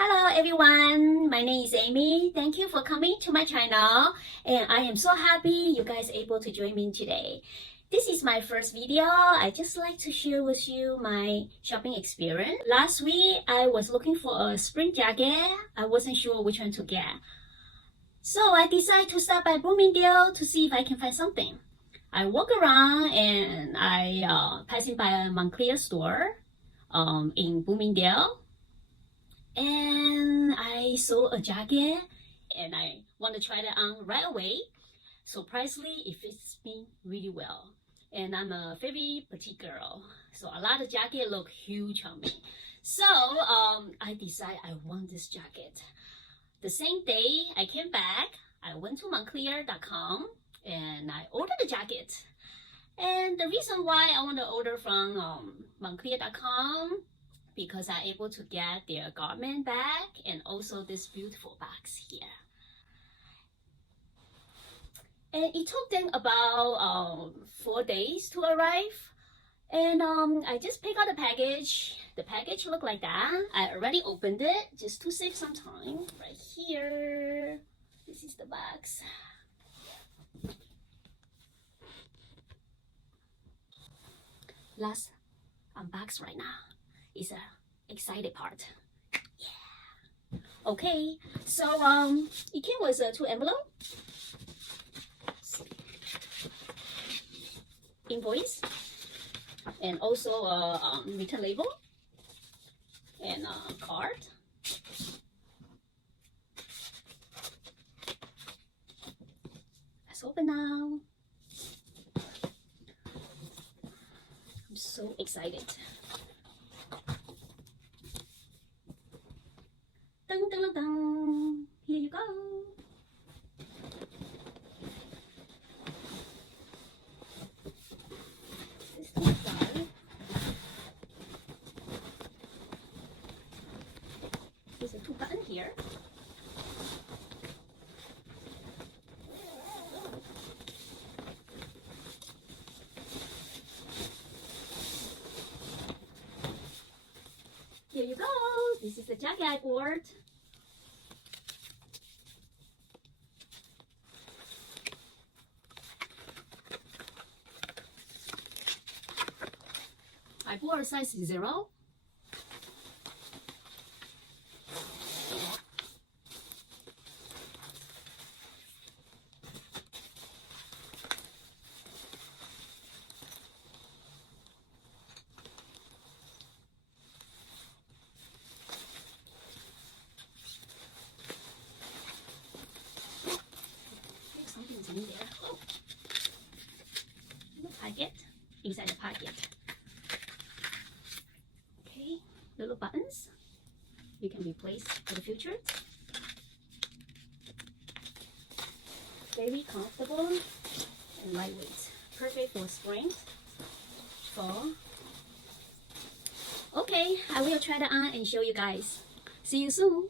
Hello everyone, my name is Amy. Thank you for coming to my channel and I am so happy you guys are able to join me today. This is my first video. I just like to share with you my shopping experience. Last week I was looking for a spring jacket. I wasn't sure which one to get. So I decided to stop by Bloomingdale to see if I can find something. I walk around and I passing by a Moncler store in Bloomingdale. And I saw a jacket and I want to try that on right away. Surprisingly, it fits me really well. And I'm a very petite girl, so a lot of jacket look huge on me. So I decided I want this jacket. The same day I came back, I went to Moncler.com and I ordered the jacket. And the reason why I want to order from Moncler.com because I'm able to get their garment bag and also this beautiful bags here. And it took them about 4 days to arrive. And I just picked out the package. The package looked like that. I already opened it just to save some time. Right here. This is the bags. Let's unbox right now. Is a excited part. Yeah. Okay, so it came with 2 envelopes, invoice, and also a return label and a card. Let's open now. I'm so excited. Dun, dun, dun. Here you go. This is side. There's a 2 button here. Here you go. This is the jacket I bought. I bought a size 0. Something's in there. Oh, the pocket, inside the pocket. Okay, little buttons. You can replace for the future. Very comfortable and lightweight. Perfect for spring, fall. Okay, I will try that on and show you guys. See you soon.